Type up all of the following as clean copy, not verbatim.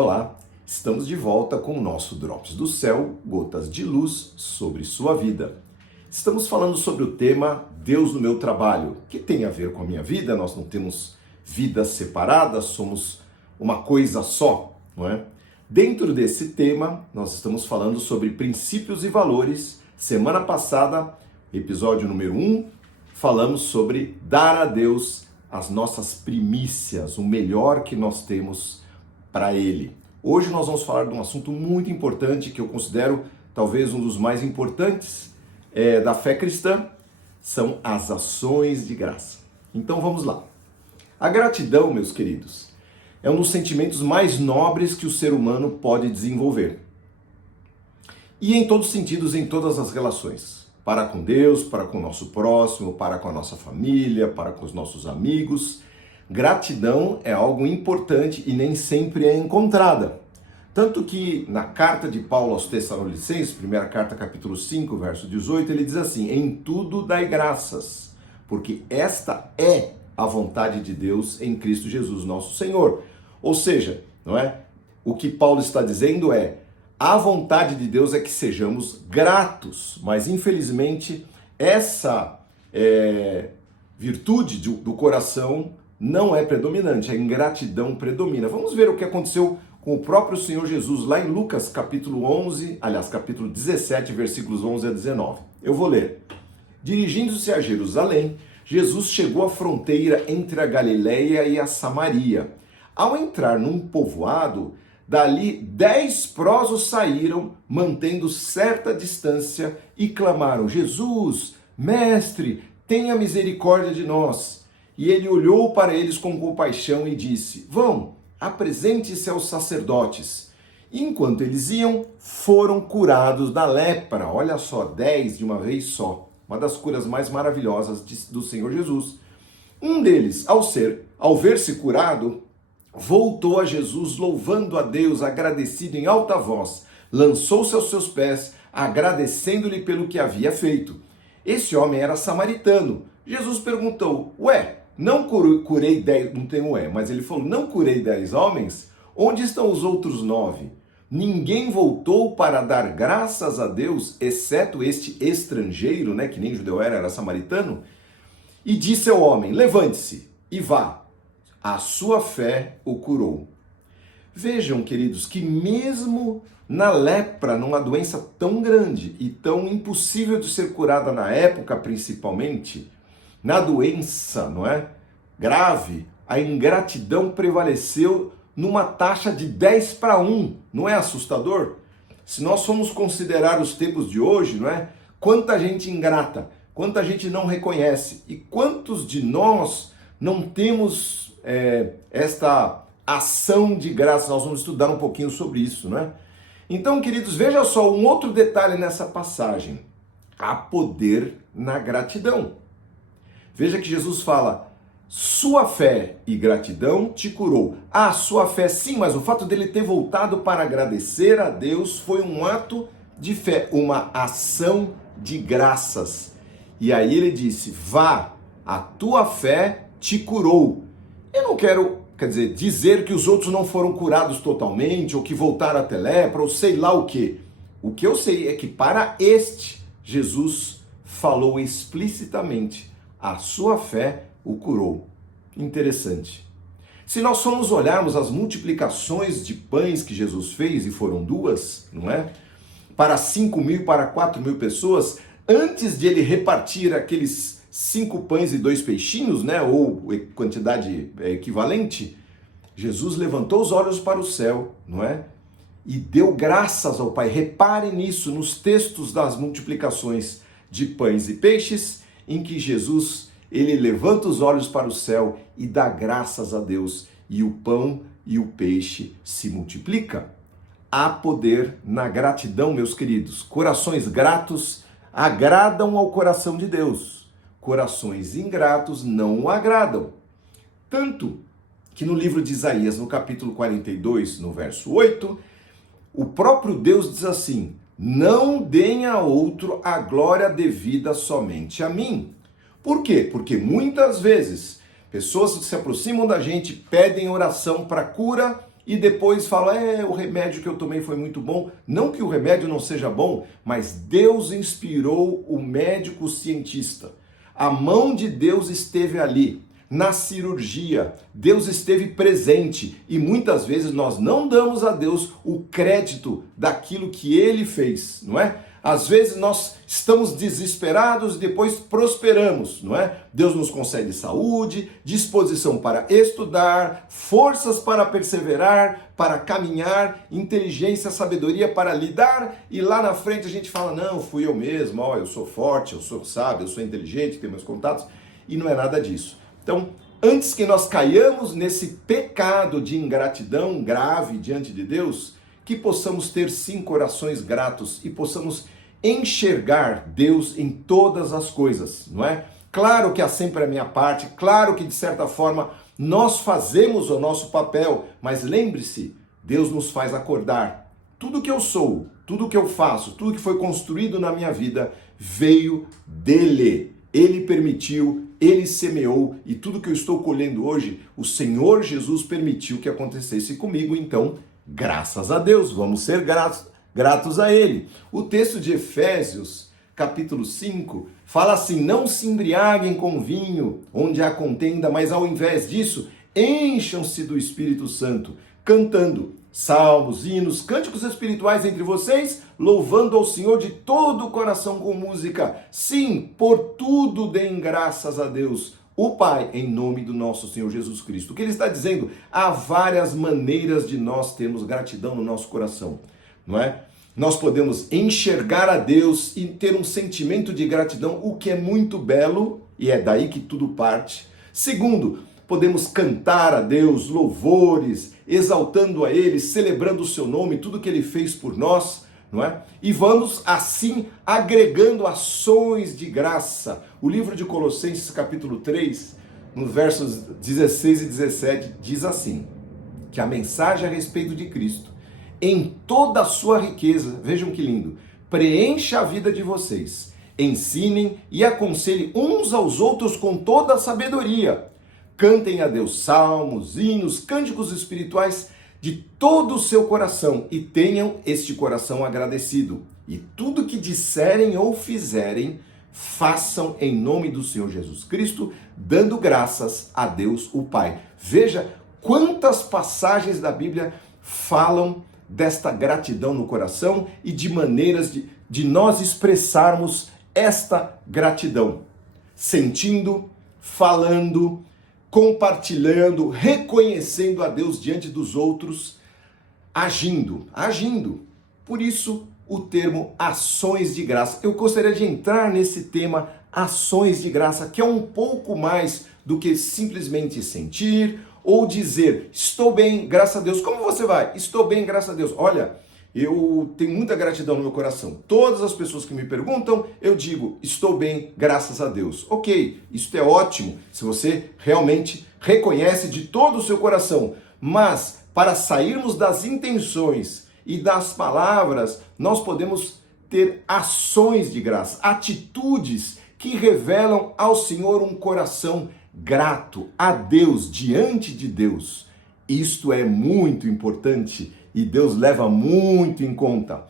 Olá, estamos de volta com o nosso Drops do Céu, gotas de luz sobre sua vida. Estamos falando sobre o tema Deus no meu trabalho, que tem a ver com a minha vida. Nós não temos vidas separadas, somos uma coisa só, não é? Dentro desse tema, nós estamos falando sobre princípios e valores. Semana passada, episódio número 1, falamos sobre dar a Deus as nossas primícias, o melhor que nós temos para Ele. Hoje nós vamos falar de um assunto muito importante que eu considero talvez um dos mais importantes da fé cristã, são as ações de graça. Então vamos lá. A gratidão, meus queridos, é um dos sentimentos mais nobres que o ser humano pode desenvolver. E em todos os sentidos, em todas as relações. Para com Deus, para com o nosso próximo, para com a nossa família, para com os nossos amigos. Gratidão é algo importante e nem sempre é encontrada. Tanto que na carta de Paulo aos Tessalonicenses, primeira carta, capítulo 5, verso 18, ele diz assim: em tudo dai graças, porque esta é a vontade de Deus em Cristo Jesus, nosso Senhor. Ou seja, não é? O que Paulo está dizendo é, a vontade de Deus é que sejamos gratos, mas infelizmente essa virtude do coração não é predominante, a ingratidão predomina. Vamos ver o que aconteceu com o próprio Senhor Jesus lá em Lucas capítulo 17, versículos 11 a 19. Eu vou ler. Dirigindo-se a Jerusalém, Jesus chegou à fronteira entre a Galileia e a Samaria. Ao entrar num povoado, dali 10 leprosos saíram, mantendo certa distância, e clamaram: Jesus, mestre, tenha misericórdia de nós. E ele olhou para eles com compaixão e disse: vão, apresente-se aos sacerdotes. E enquanto eles iam, foram curados da lepra. Olha só, 10 de uma vez só. Uma das curas mais maravilhosas do Senhor Jesus. Um deles, ao ver-se curado, voltou a Jesus, louvando a Deus, agradecido em alta voz. Lançou-se aos seus pés, agradecendo-lhe pelo que havia feito. Esse homem era samaritano. Jesus perguntou: não curei 10, não tem mas ele falou: não curei 10 homens? Onde estão os outros 9? Ninguém voltou para dar graças a Deus, exceto este estrangeiro, que nem judeu era samaritano? E disse ao homem: levante-se e vá. A sua fé o curou. Vejam, queridos, que mesmo na lepra, numa doença tão grande e tão impossível de ser curada na época, principalmente, na doença, grave, a ingratidão prevaleceu numa taxa de 10 para 1. Não é assustador? Se nós formos considerar os tempos de hoje, quanta gente ingrata, quanta gente não reconhece e quantos de nós não temos esta ação de graça. Nós vamos estudar um pouquinho sobre isso, Então, queridos, veja só um outro detalhe nessa passagem. Há poder na gratidão. Veja que Jesus fala: sua fé e gratidão te curou. Ah, sua fé sim, mas o fato dele ter voltado para agradecer a Deus foi um ato de fé, uma ação de graças. E aí ele disse: vá, a tua fé te curou. Eu não quero, dizer que os outros não foram curados totalmente, ou que voltaram a ter lepra, ou sei lá o quê. O que eu sei é que para este, Jesus falou explicitamente: a sua fé o curou. Interessante. Se nós formos olharmos as multiplicações de pães que Jesus fez, e foram 2, para 5.000 e para 4.000 pessoas, antes de ele repartir aqueles 5 pães e 2 peixinhos, ou quantidade equivalente, Jesus levantou os olhos para o céu, e deu graças ao Pai. Repare nisso, nos textos das multiplicações de pães e peixes, em que Jesus, ele levanta os olhos para o céu e dá graças a Deus, e o pão e o peixe se multiplica. Há poder na gratidão, meus queridos. Corações gratos agradam ao coração de Deus. Corações ingratos não o agradam. Tanto que no livro de Isaías, no capítulo 42, no verso 8, o próprio Deus diz assim: não deem a outro a glória devida somente a mim. Por quê? Porque muitas vezes pessoas que se aproximam da gente pedem oração para cura e depois fala, o remédio que eu tomei foi muito bom. Não que o remédio não seja bom, mas Deus inspirou o médico cientista. A mão de Deus esteve ali. Na cirurgia, Deus esteve presente e muitas vezes nós não damos a Deus o crédito daquilo que Ele fez, não é? Às vezes nós estamos desesperados e depois prosperamos, não é? Deus nos concede saúde, disposição para estudar, forças para perseverar, para caminhar, inteligência, sabedoria para lidar e lá na frente a gente fala, não, fui eu mesmo, eu sou forte, eu sou sábio, eu sou inteligente, tenho meus contatos e não é nada disso. Então, antes que nós caiamos nesse pecado de ingratidão grave diante de Deus, que possamos ter sim corações gratos e possamos enxergar Deus em todas as coisas, não é? Claro que há sempre a minha parte, claro que de certa forma nós fazemos o nosso papel, mas lembre-se, Deus nos faz acordar. Tudo que eu sou, tudo que eu faço, tudo que foi construído na minha vida veio dele. Ele permitiu, Ele semeou e tudo que eu estou colhendo hoje, o Senhor Jesus permitiu que acontecesse comigo, então, graças a Deus, vamos ser gratos a Ele. O texto de Efésios, capítulo 5, fala assim, não se embriaguem com vinho, onde há contenda, mas ao invés disso, encham-se do Espírito Santo, cantando salmos, hinos, cânticos espirituais entre vocês, louvando ao Senhor de todo o coração com música. Sim, por tudo deem graças a Deus, o Pai, em nome do nosso Senhor Jesus Cristo. O que ele está dizendo? Há várias maneiras de nós termos gratidão no nosso coração, não é? Nós podemos enxergar a Deus e ter um sentimento de gratidão, o que é muito belo, e é daí que tudo parte. Segundo, podemos cantar a Deus louvores, exaltando a Ele, celebrando o seu nome, tudo que Ele fez por nós, não é? E vamos assim agregando ações de graça. O livro de Colossenses capítulo 3, nos versos 16 e 17, diz assim, que a mensagem a respeito de Cristo, em toda a sua riqueza, vejam que lindo, preencha a vida de vocês, ensinem e aconselhem uns aos outros com toda a sabedoria. Cantem a Deus salmos, hinos, cânticos espirituais de todo o seu coração e tenham este coração agradecido. E tudo que disserem ou fizerem, façam em nome do Senhor Jesus Cristo, dando graças a Deus o Pai. Veja quantas passagens da Bíblia falam desta gratidão no coração e de maneiras de nós expressarmos esta gratidão. Sentindo, falando, compartilhando, reconhecendo a Deus diante dos outros, agindo. Por isso, o termo ações de graça. Eu gostaria de entrar nesse tema ações de graça, que é um pouco mais do que simplesmente sentir ou dizer, estou bem, graças a Deus. Como você vai? Estou bem, graças a Deus. Olha, eu tenho muita gratidão no meu coração. Todas as pessoas que me perguntam, eu digo, estou bem, graças a Deus. Ok, isso é ótimo, se você realmente reconhece de todo o seu coração. Mas, para sairmos das intenções e das palavras, nós podemos ter ações de graça, atitudes que revelam ao Senhor um coração grato a Deus, diante de Deus. Isto é muito importante e Deus leva muito em conta.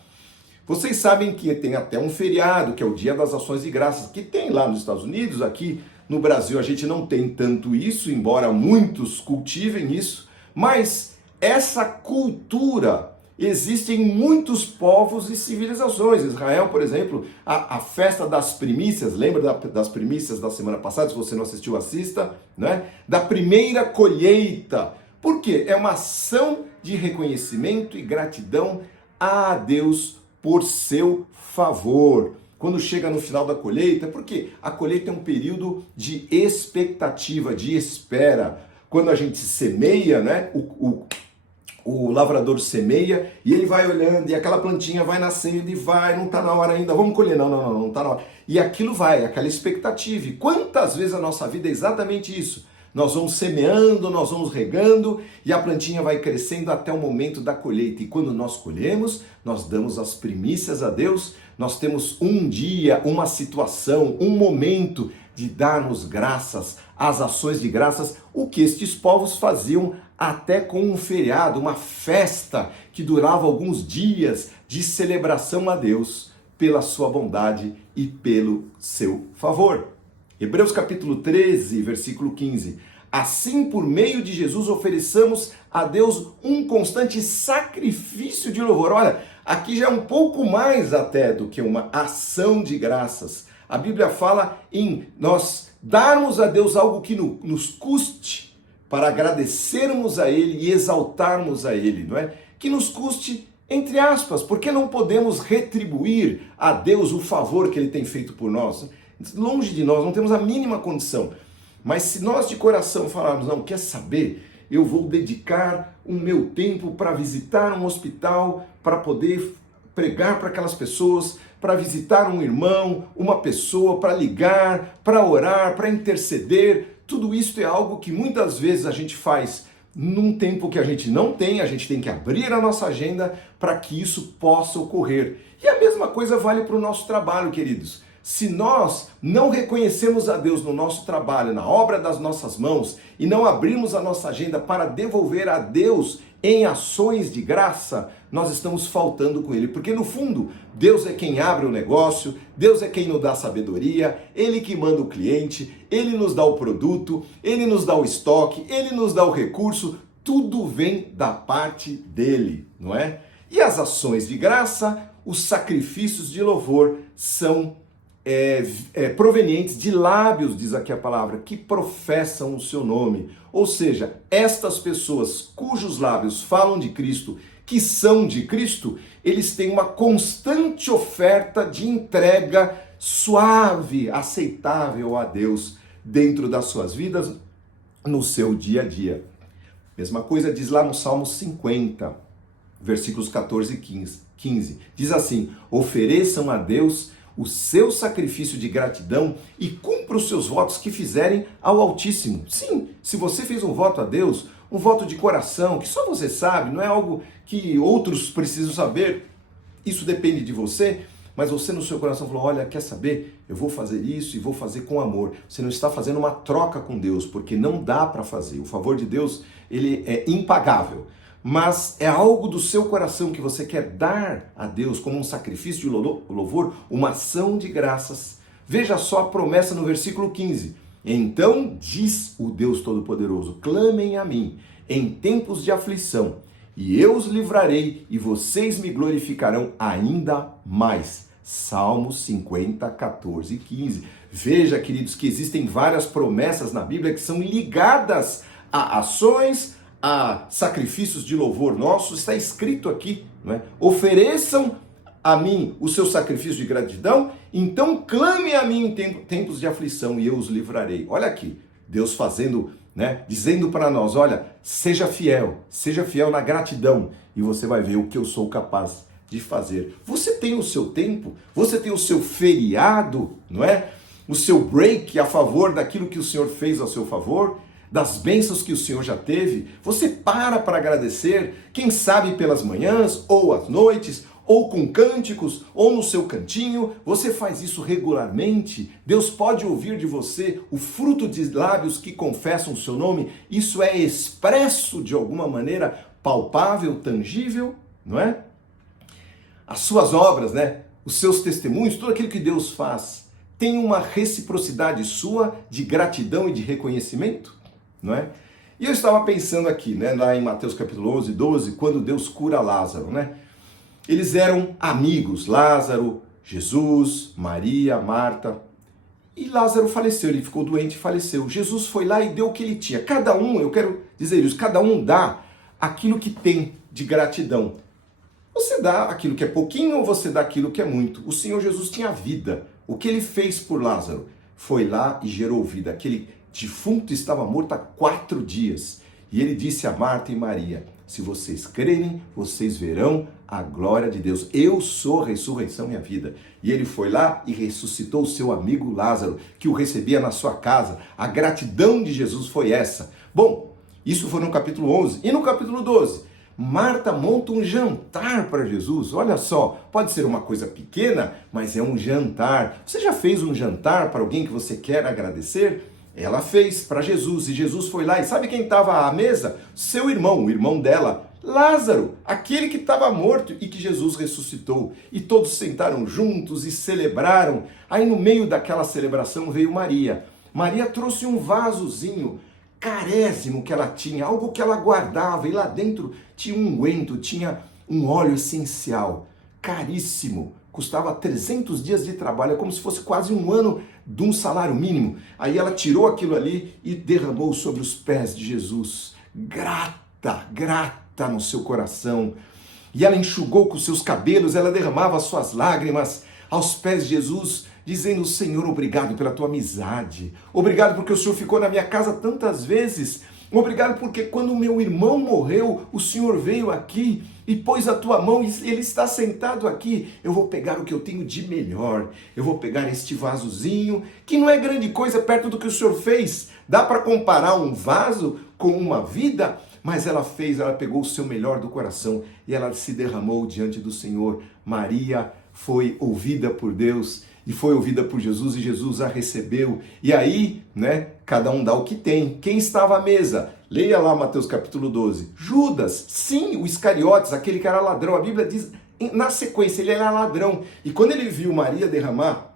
Vocês sabem que tem até um feriado, que é o Dia das Ações de Graças, que tem lá nos Estados Unidos, aqui no Brasil a gente não tem tanto isso, embora muitos cultivem isso, mas essa cultura existe em muitos povos e civilizações. Israel, por exemplo, a festa das primícias, lembra das primícias da semana passada? Se você não assistiu, assista, né? Da primeira colheita. Por quê? É uma ação de reconhecimento e gratidão a Deus por seu favor. Quando chega no final da colheita, porque a colheita é um período de expectativa, de espera. Quando a gente semeia, né? O lavrador semeia e ele vai olhando e aquela plantinha vai nascendo e vai, não está na hora ainda, vamos colher, não está na hora. E aquilo vai, aquela expectativa. E quantas vezes a nossa vida é exatamente isso? Nós vamos semeando, nós vamos regando e a plantinha vai crescendo até o momento da colheita. E quando nós colhemos, nós damos as primícias a Deus, nós temos um dia, uma situação, um momento de darmos graças, as ações de graças, o que estes povos faziam até com um feriado, uma festa que durava alguns dias de celebração a Deus pela sua bondade e pelo seu favor. Hebreus capítulo 13, versículo 15. Assim, por meio de Jesus, ofereçamos a Deus um constante sacrifício de louvor. Olha, aqui já é um pouco mais até do que uma ação de graças. A Bíblia fala em nós darmos a Deus algo que nos custe para agradecermos a Ele e exaltarmos a Ele, não é? Que nos custe, entre aspas, porque não podemos retribuir a Deus o favor que Ele tem feito por nós. Longe de nós, não temos a mínima condição. Mas se nós de coração falarmos, não, quer saber? Eu vou dedicar o meu tempo para visitar um hospital, para poder pregar para aquelas pessoas, para visitar um irmão, uma pessoa, para ligar, para orar, para interceder. Tudo isso é algo que muitas vezes a gente faz num tempo que a gente não tem, a gente tem que abrir a nossa agenda para que isso possa ocorrer. E a mesma coisa vale para o nosso trabalho, queridos. Se nós não reconhecemos a Deus no nosso trabalho, na obra das nossas mãos, e não abrirmos a nossa agenda para devolver a Deus em ações de graça, nós estamos faltando com Ele. Porque no fundo, Deus é quem abre o negócio, Deus é quem nos dá sabedoria, Ele que manda o cliente, Ele nos dá o produto, Ele nos dá o estoque, Ele nos dá o recurso, tudo vem da parte dEle, não é? E as ações de graça, os sacrifícios de louvor são provenientes de lábios, diz aqui a palavra, que professam o seu nome. Ou seja, estas pessoas cujos lábios falam de Cristo, que são de Cristo, eles têm uma constante oferta de entrega suave, aceitável a Deus dentro das suas vidas, no seu dia a dia. Mesma coisa diz lá no Salmo 50, versículos 14 e 15. Diz assim: ofereçam a Deus o seu sacrifício de gratidão e cumpra os seus votos que fizerem ao Altíssimo. Sim, se você fez um voto a Deus, um voto de coração, que só você sabe, não é algo que outros precisam saber, isso depende de você, mas você no seu coração falou, olha, quer saber? Eu vou fazer isso e vou fazer com amor. Você não está fazendo uma troca com Deus, porque não dá para fazer. O favor de Deus, ele é impagável. Mas é algo do seu coração que você quer dar a Deus como um sacrifício de louvor, uma ação de graças. Veja só a promessa no versículo 15. Então diz o Deus Todo-Poderoso, clamem a mim em tempos de aflição, e eu os livrarei, e vocês me glorificarão ainda mais. Salmos 50, 14 e 15. Veja, queridos, que existem várias promessas na Bíblia que são ligadas a ações, a sacrifícios de louvor nosso. Está escrito aqui, não é? Ofereçam a mim o seu sacrifício de gratidão, então clame a mim em tempos de aflição e eu os livrarei. Olha aqui, Deus fazendo, né, dizendo para nós, olha, seja fiel na gratidão e você vai ver o que eu sou capaz de fazer. Você tem o seu tempo, você tem o seu feriado, não é? O seu break a favor daquilo que o Senhor fez ao seu favor, das bênçãos que o Senhor já teve, você para agradecer, quem sabe pelas manhãs, ou às noites, ou com cânticos, ou no seu cantinho, você faz isso regularmente, Deus pode ouvir de você o fruto de lábios que confessam o seu nome, isso é expresso de alguma maneira palpável, tangível, não é? As suas obras, né? Os seus testemunhos, tudo aquilo que Deus faz, tem uma reciprocidade sua de gratidão e de reconhecimento? Não é? E eu estava pensando aqui, né, lá em Mateus capítulo 11, 12, quando Deus cura Lázaro, né? Eles eram amigos, Lázaro, Jesus, Maria, Marta, e Lázaro faleceu, ele ficou doente e faleceu. Jesus foi lá e deu o que ele tinha. Cada um, eu quero dizer isso, cada um dá aquilo que tem de gratidão. Você dá aquilo que é pouquinho ou você dá aquilo que é muito. O Senhor Jesus tinha vida. O que ele fez por Lázaro? Foi lá e gerou vida. Aquele defunto estava morto há 4 dias. E ele disse a Marta e Maria, se vocês crerem, vocês verão a glória de Deus. Eu sou a ressurreição e a vida. E ele foi lá e ressuscitou o seu amigo Lázaro, que o recebia na sua casa. A gratidão de Jesus foi essa. Bom, isso foi no capítulo 11. E no capítulo 12, Marta monta um jantar para Jesus. Olha só, pode ser uma coisa pequena, mas é um jantar. Você já fez um jantar para alguém que você quer agradecer? Ela fez para Jesus, e Jesus foi lá, e sabe quem estava à mesa? Seu irmão, o irmão dela, Lázaro, aquele que estava morto e que Jesus ressuscitou. E todos sentaram juntos e celebraram. Aí no meio daquela celebração veio Maria. Maria trouxe um vasozinho carésimo que ela tinha, algo que ela guardava, e lá dentro tinha um unguento, tinha um óleo essencial, caríssimo, custava 300 dias de trabalho, é como se fosse quase um ano de um salário mínimo. Aí ela tirou aquilo ali e derramou sobre os pés de Jesus, grata no seu coração. E ela enxugou com seus cabelos, ela derramava suas lágrimas aos pés de Jesus, dizendo: Senhor, obrigado pela tua amizade, obrigado porque o Senhor ficou na minha casa tantas vezes, obrigado porque quando o meu irmão morreu, o Senhor veio aqui e pôs a tua mão e ele está sentado aqui. Eu vou pegar o que eu tenho de melhor, eu vou pegar este vasozinho, que não é grande coisa perto do que o Senhor fez. Dá para comparar um vaso com uma vida? Mas ela pegou o seu melhor do coração e ela se derramou diante do Senhor. Maria foi ouvida por Deus e foi ouvida por Jesus, e Jesus a recebeu. E aí, cada um dá o que tem. Quem estava à mesa? Leia lá Mateus capítulo 12. Judas, sim, o Iscariotes, aquele que era ladrão. A Bíblia diz, na sequência, ele era ladrão. E quando ele viu Maria derramar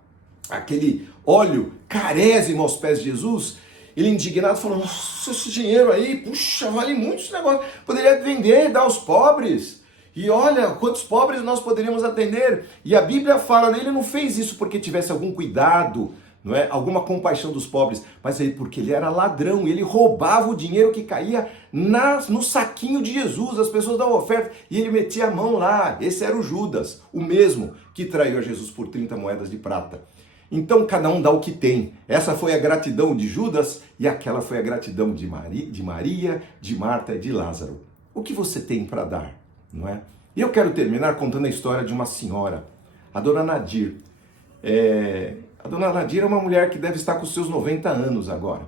aquele óleo carésimo aos pés de Jesus, ele indignado falou: nossa, esse dinheiro aí, puxa, vale muito esse negócio. Poderia vender, dar aos pobres. E olha, quantos pobres nós poderíamos atender. E a Bíblia fala, ele não fez isso porque tivesse algum cuidado, não é? Alguma compaixão dos pobres, mas aí porque ele era ladrão, ele roubava o dinheiro que caía no saquinho de Jesus, as pessoas davam oferta, e ele metia a mão lá. Esse era o Judas, o mesmo que traiu a Jesus por 30 moedas de prata. Então cada um dá o que tem. Essa foi a gratidão de Judas e aquela foi a gratidão de Maria, de Marta e de Lázaro. O que você tem para dar? Não é? E eu quero terminar contando a história de uma senhora, a dona Nadir. A dona Nadir é uma mulher que deve estar com seus 90 anos agora.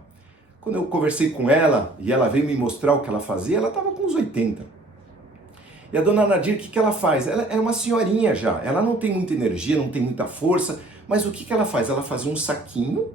Quando eu conversei com ela e ela veio me mostrar o que ela fazia, ela estava com uns 80. E a dona Nadir, o que ela faz? Ela é uma senhorinha já, ela não tem muita energia, não tem muita força, mas o que ela faz? Ela fazia um saquinho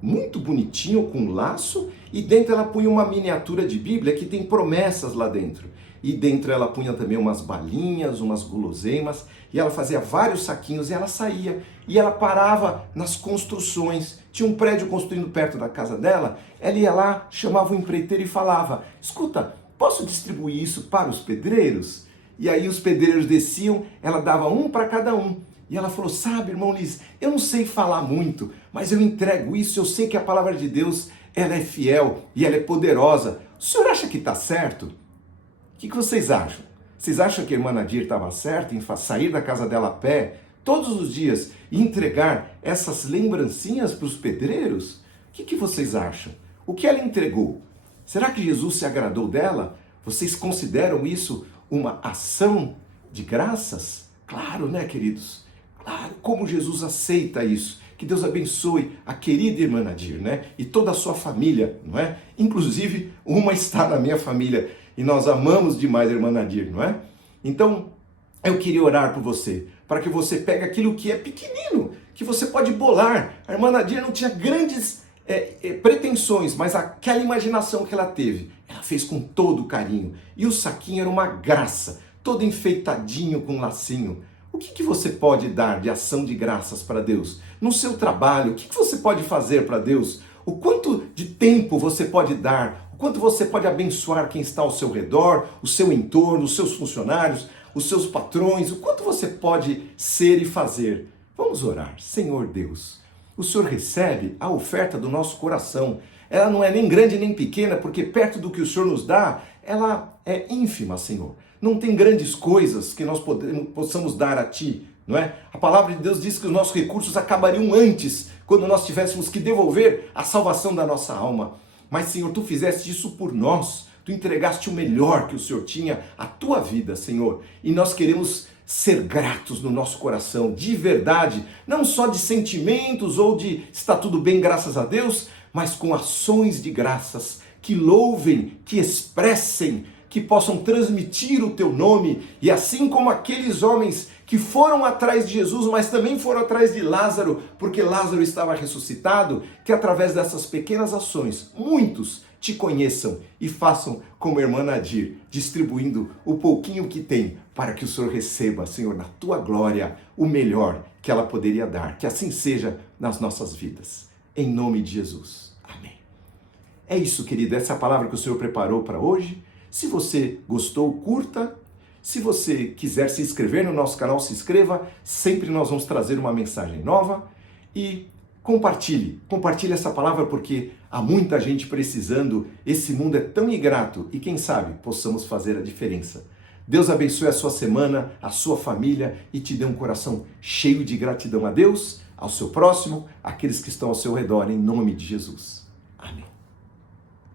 muito bonitinho, com um laço, e dentro ela punha uma miniatura de Bíblia que tem promessas lá dentro. E dentro ela punha também umas balinhas, umas guloseimas, e ela fazia vários saquinhos e ela saía. E ela parava nas construções. Tinha um prédio construindo perto da casa dela, ela ia lá, chamava o empreiteiro e falava: escuta, posso distribuir isso para os pedreiros? E aí os pedreiros desciam, ela dava um para cada um. E ela falou: sabe, irmão Liz, eu não sei falar muito, mas eu entrego isso, eu sei que a palavra de Deus, ela é fiel e ela é poderosa. O senhor acha que está certo? O que vocês acham? Vocês acham que a irmã Nadir estava certa em sair da casa dela a pé, todos os dias, e entregar essas lembrancinhas para os pedreiros? O que vocês acham? O que ela entregou? Será que Jesus se agradou dela? Vocês consideram isso uma ação de graças? Claro, né, queridos? Claro, como Jesus aceita isso. Que Deus abençoe a querida irmã Nadir, e toda a sua família, não é? Inclusive, uma está na minha família. E nós amamos demais a irmã Nadir, não é? Então, eu queria orar por você, para que você pegue aquilo que é pequenino, que você pode bolar. A irmã Nadir não tinha grandes pretensões, mas aquela imaginação que ela teve, ela fez com todo carinho. E o saquinho era uma graça, todo enfeitadinho com um lacinho. O que você pode dar de ação de graças para Deus? No seu trabalho, o que você pode fazer para Deus? O quanto de tempo você pode dar? O quanto você pode abençoar quem está ao seu redor, o seu entorno, os seus funcionários, os seus patrões? O quanto você pode ser e fazer? Vamos orar. Senhor Deus, o Senhor recebe a oferta do nosso coração. Ela não é nem grande nem pequena, porque perto do que o Senhor nos dá, ela é ínfima, Senhor. Não tem grandes coisas que nós possamos dar a Ti, não é? A palavra de Deus diz que os nossos recursos acabariam antes, quando nós tivéssemos que devolver a salvação da nossa alma. Mas, Senhor, Tu fizeste isso por nós. Tu entregaste o melhor que o Senhor tinha, a Tua vida, Senhor. E nós queremos ser gratos no nosso coração, de verdade, não só de sentimentos ou de está tudo bem, graças a Deus, mas com ações de graças que louvem, que expressem, que possam transmitir o teu nome, e assim como aqueles homens que foram atrás de Jesus, mas também foram atrás de Lázaro, porque Lázaro estava ressuscitado, que através dessas pequenas ações, muitos te conheçam e façam como a irmã Nadir, distribuindo o pouquinho que tem, para que o Senhor receba, Senhor, na tua glória, o melhor que ela poderia dar. Que assim seja nas nossas vidas. Em nome de Jesus. Amém. É isso, querido, essa é a palavra que o Senhor preparou para hoje. Se você gostou, curta. Se você quiser se inscrever no nosso canal, se inscreva. Sempre nós vamos trazer uma mensagem nova. E compartilhe essa palavra, porque há muita gente precisando. Esse mundo é tão ingrato e quem sabe possamos fazer a diferença. Deus abençoe a sua semana, a sua família e te dê um coração cheio de gratidão a Deus, ao seu próximo, àqueles que estão ao seu redor, em nome de Jesus. Amém.